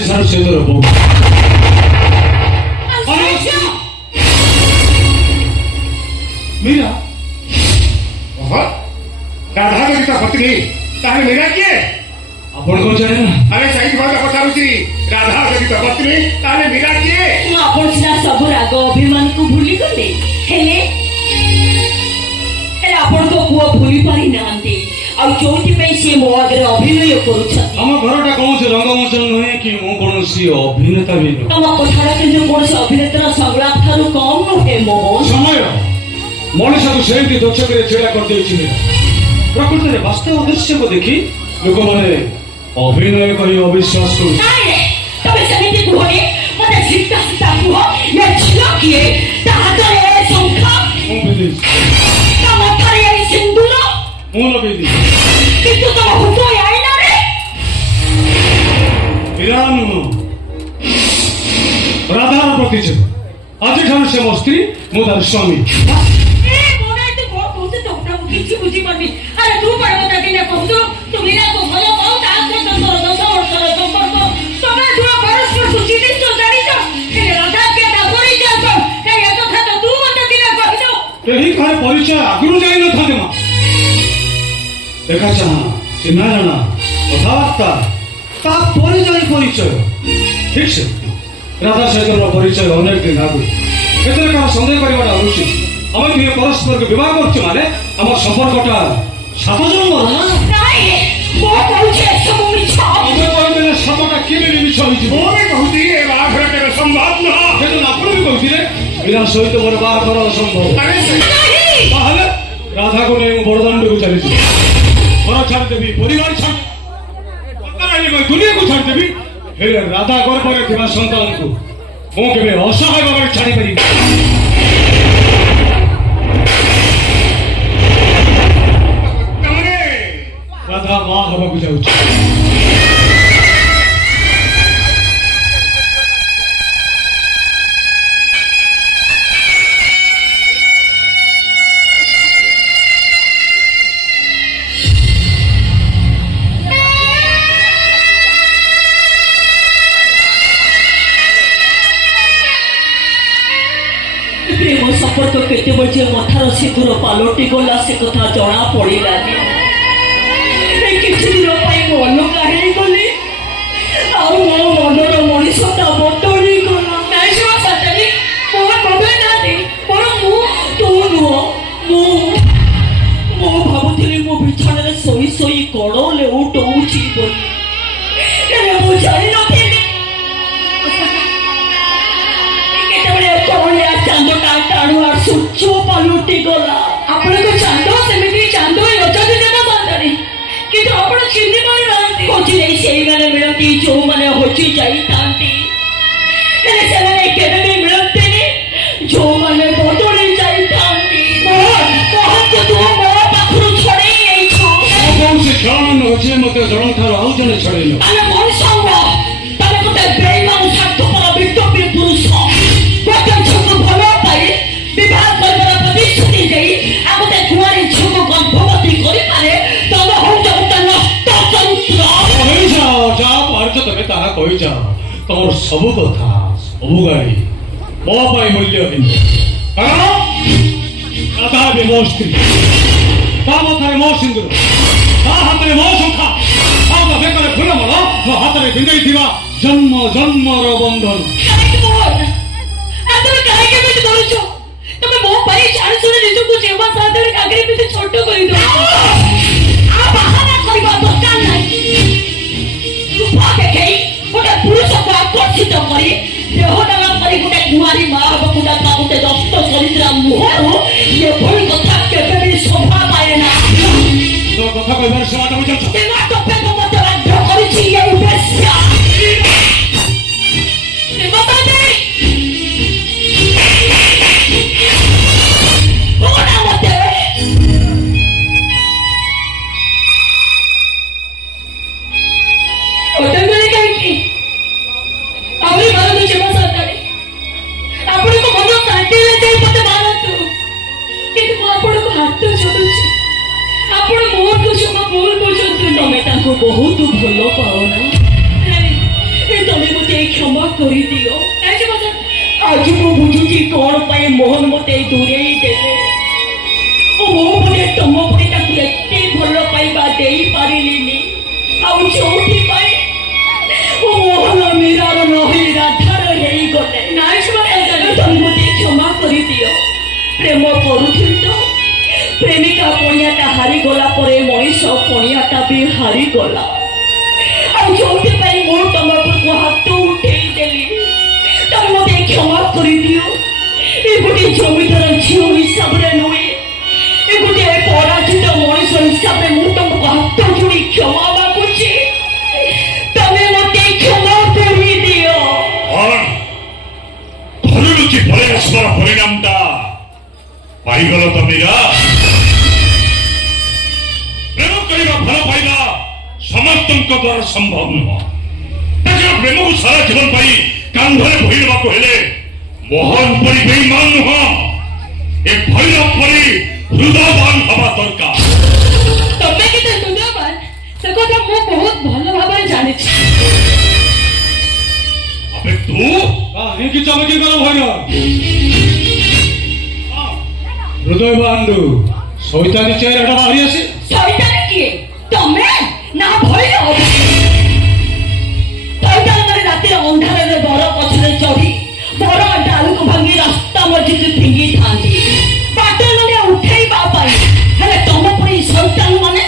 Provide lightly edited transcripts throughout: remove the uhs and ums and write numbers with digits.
सारू से तो रहो मीरा राधा ललिता पत्नी ताहे मीरा किए आपण को जाने ना अरे सही बात पचारुची राधा ललिता पत्नी ताहे मीरा किए आपण सिना सब राग अभिमान को भूली गले हेले हेले आपण को पुआ भूली पारी नांती आ जोंति पे से मो आगे अभिनय करूछथि हम घरटा कौन से रंगमंच नहे कि मो कोन सी अभिनेता भी न हम कथारा के जो कोन से अभिनेता संलाप थारु कम नहे मो समय मनुष्य को सेमती दक्षक छेड़ा कर देछि प्रकृति रे वास्तव दृश्य को देखी लोक माने अभिनय करी अविश्वास करू नाही तबे समिति कुहनी मते सीता सीता कुह ये छिलो किए ताहातरे संखा मो बेदी तमतरे सिंदूर मो बेदी किंतु तम हुतो आईना रे विरान राधार प्रति आज ठान से मो स्त्री मो तार स्वामी किसी बुझी पड़नी अरे तू पर बता दिने कहू तू मीरा को भलो पाओ ता आत्म तंत्र 10 वर्ष संपर्क तमे जो परस्पर सुचित तो जानी तो हे राधा के दाबरी जातो हे ये कथा तो तू मते दिने कहलो केही खाए परिचय आगुरु जाई न थाके मा देखा चाहा सिनाराना कथावार्ता ता परिचय ठीक से राधा सहित परिचय अनेक दिन आगु केतरे का संदेह करबा उचित हम भी परस्पर के विवाह करछ माने हमर संपर्कटा सात जन्म नाही मो कहूछे सब मिछा हम कहले सातटा केले मिछ होई वो भी कहती है बाघर के संभव न केतन आपण भी कहती रे बिना सहित मोर बाह कर असंभव अरे नाही ताहले राधा को ने बड़दंड को चली घर छाड़ देबी परिवार छाड़ पता नहीं मैं दुनिया को छाड़ देबी हे राधा घर पर थिबा संतान को मो केबे असहाय भाବରେ छाड़ी परी राधा मां हवा को जाउछ प्रेम संपर्क केते बजे मथार सिंदूर पालोटी गला से कथा जणा पड़िलानी किसी दिन अलगा गली मो मनर मनीषटा बदली गला मोर बबे ना मोर मु तू नुह मो भावुली मो बिछाण शोई शोई कड़ लेउटौची बोली मु जानी नथिली केतबेले कौलिया चांदटा टाणुआ सूर्य पालुटी गला आपण को चांद सेमिति चांद अजदी देना बांधनी किंतु आपण चिन्ह पाई नांती खोजी नहीं सेई माने मिलती जो माने होची जाई तांती हेले से माने केबे भी मिलते नहीं जो माने बदली जाई तांती कहत तू मोर पाखरु छड़े नहीं छो कौन से खेलन होचे मते जण थारो आउ जने छड़ेलो अरे मोर संग तने मते बेईमान स्वार्थपर विटोपी पुरुष प्रत्येक छक भलो पाई विवाह करबार प्रतिश्रुति देई आमते कुआरी छक गर्भवती करि पारे तब हो तमें ताहा कही जाओ तुम सब कथा सब गाड़ी मो मूल्यहीन कारण राधा भी मो स्त्री मथारे मो सिंदूर हाथ में मो सुखा बेकर फुलमाला मो हाथ में पिंधि जन्म जन्मर बंधन छोट कर गोटे पुरुष को आकर्षित कर देहदान कर गोटे कुआरी माँ हम गोटे गोटे दस्त चरित्र मुहर ये भूल कथा केबे शोभा पाए ना तो कथा कहबार सेवा मुझे सेवा तपे को मत बाध्य करिछि ये उद्देश्य बता दे कोना मते होटल में कहीं की अभी बार क्षमा कर दियो आज मु बुझुची कौन पाए मोहन मते दूरे देले मो पटे तुम पटे ताकू एते भल पाइबा देई पारिलिनी आउ जोठी पाए मोहन मीरार नही राधार हेई गले तुम मते क्षमा कर दियो प्रेम करुथिल तो प्रेमिका पणियाटा हारी गला परे मनीष पणियाटा भी हारी गला जो तुम हाथ उठे देली तुम मत क्षमा कर दियो ये गोटे जमीदार झील हिसाब से नुहे ये गोटे पराजित मनीष हिसाब से मुझे तुमको हाथ जोड़ी क्षमा मागुची तमें मत क्षमा कर दियो परिणामटा पाइगल तो मीरा प्रेम करने भल पाइबा समस्त द्वारा संभव नुह प्रेम को सारा जीवन कांधरे भईवाक हेले मोहन परी बेईमान नुह एक भैरव परी हृदयवान हवा दरकार तमे के हृदयवान से कथा मु बहुत भल भाव जानी अबे तू कि चमकी करो भैरव हृदयवान शैतानी चेहरा बाहरी आसे शैतानी किए तमे ना भैरव शैतान माने रात अंधार बर पछरे चढ़ी बर डाल को भांगी रास्ता मझी फिंगी था बाटे मैंने उठेबा हेले तुम परी शैतान माने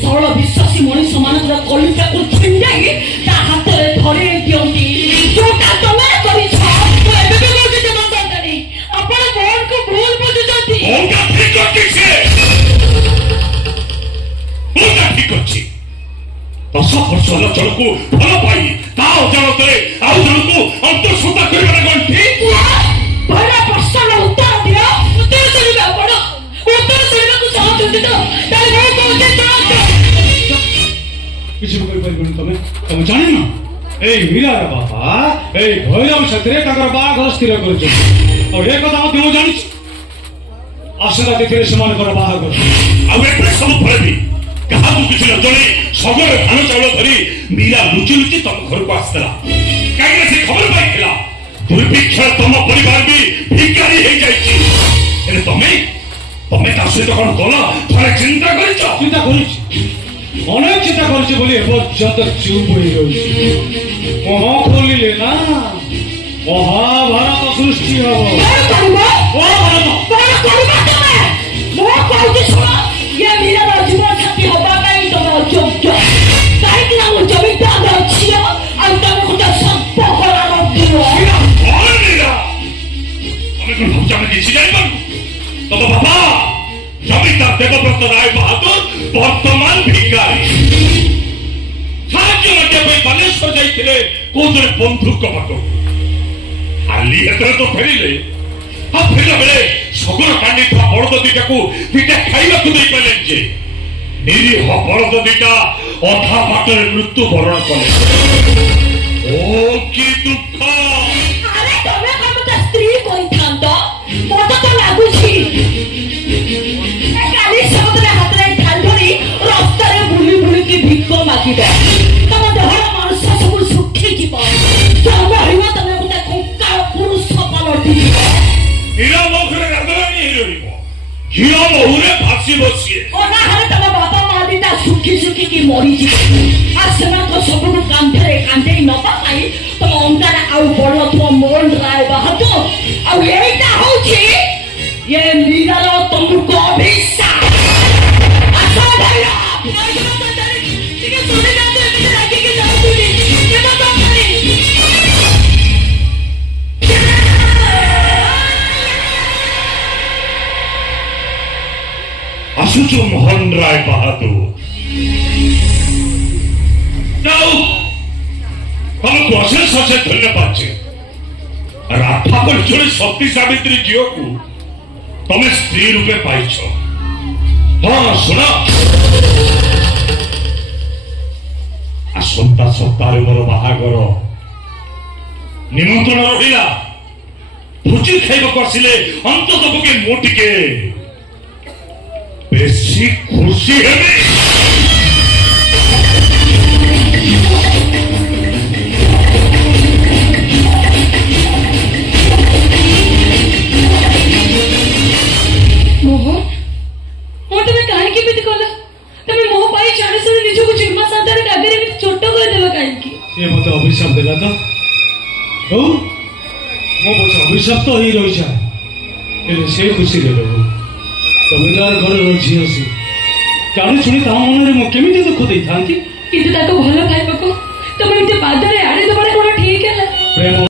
सरल विश्वासी मनीष मान कलिजा को छिंडाई ता हाथ में धरे दियंती जोटा तमे करिछ एबे भी बोलते दरकारी आपण मोहन को भूल बुझुचंती ओका ठीक अछि ओका ठीक अछि 10 वर्ष चल को भल पाई ता अजाणत आउ जन को अंतर्सुता करबा कोन ठीक बड़ा प्रश्न उत्तर दियो उत्तर देबा पड़ो उत्तर देबा को चाहते तो ताले वो कहते चाहते किसी को कोई तमे तमे जानि ना ए मीरा बाबा ए भैरव सतरे ताकर बाघर स्थिर करछ और ए कथा मते मु जानि आशा तिथिरे समान कर बाघर आ ए सब फळबी कहा तू किसी न जणे सगर धान चावल धरी मीरा लुचि लुचि तुम घर को आसला काहे से खबर पाइला दुर्भिक्ष तुम परिवार भी भिखारी हे जाइछि एने तमे ता सहित कोन कोला थोड़े चिंता करिछ अनेक चिंता करिछि बोली एबत चुप होई रहिछि मोह खोलिले ना महाभारत सृष्टि हो ये मीरा जीवन साथी हवा तुम अयोग्य कहीं जमीदार झी तुम गोटे संपर्क तुम बाबा जमीदार देवव्रत राय बहादुर वर्तमान भिखारी साहाଯ୍य बालेश्वर जाइए कौ जन बंधुक बाटू खाली एतरे तो फेरिले फेरला बेले सगर कांडी बड़द दुईटा को दुईटा खाइबा को दे पाले जे निरीह बड़द दुईटा अधा बाटर मृत्यु वरण कले ओ की दुख अरे तमे हम त स्त्री कोई थांत मत तो लागुछि काली सबरे हाथ रे ठांडरी रास्ता रे बुली बुली की भिक्क मागिबे तम देहर मानस सब सुखी जीव तम हिमा तमे गोटे कंकाळ पुरुष पालटी हीरा मोखरे राधवानी हिरोइबो हीरा मोहुरे भासी बसिए ओना हरे तम बापा मादिता सुखी सुखी की मरी जीव आ सेना को सबु कांधरे कांधे न पाई तम अंगारा आउ बड़ तो मोहन राय बहादुर आ एटा होछि ये मीरार तुमको अभिशाप अच्छा भैया ठीक है सुने जाते हैं राखी के जाओ तुझे ये मत करी आसुचो मोहन राय बहादुर जाओ तुमको अशेष अशेष धन्यवाद छे राधा पर जोड़े शक्ति सावित्री झील को तमें स्त्री रूपे पाइछ हाँ सुन आसंता सप्ताह मोर बाहागर निमंत्रण रहा भोजी खाइबा आसिले अंतत पके मु टिके बेसी खुशी हेबे ये मत अभिशाप देला तो हो मो पछे अभिशाप तो ही रही जाए हेले से खुशी रे रहू जमीदार घर झी सी जानी शुणी ता मन में मु केमिति दुख देई थांती কিন্তু তাকে ভালো পাইବାକୁ ତମେ ଏତେ ପାଦରେ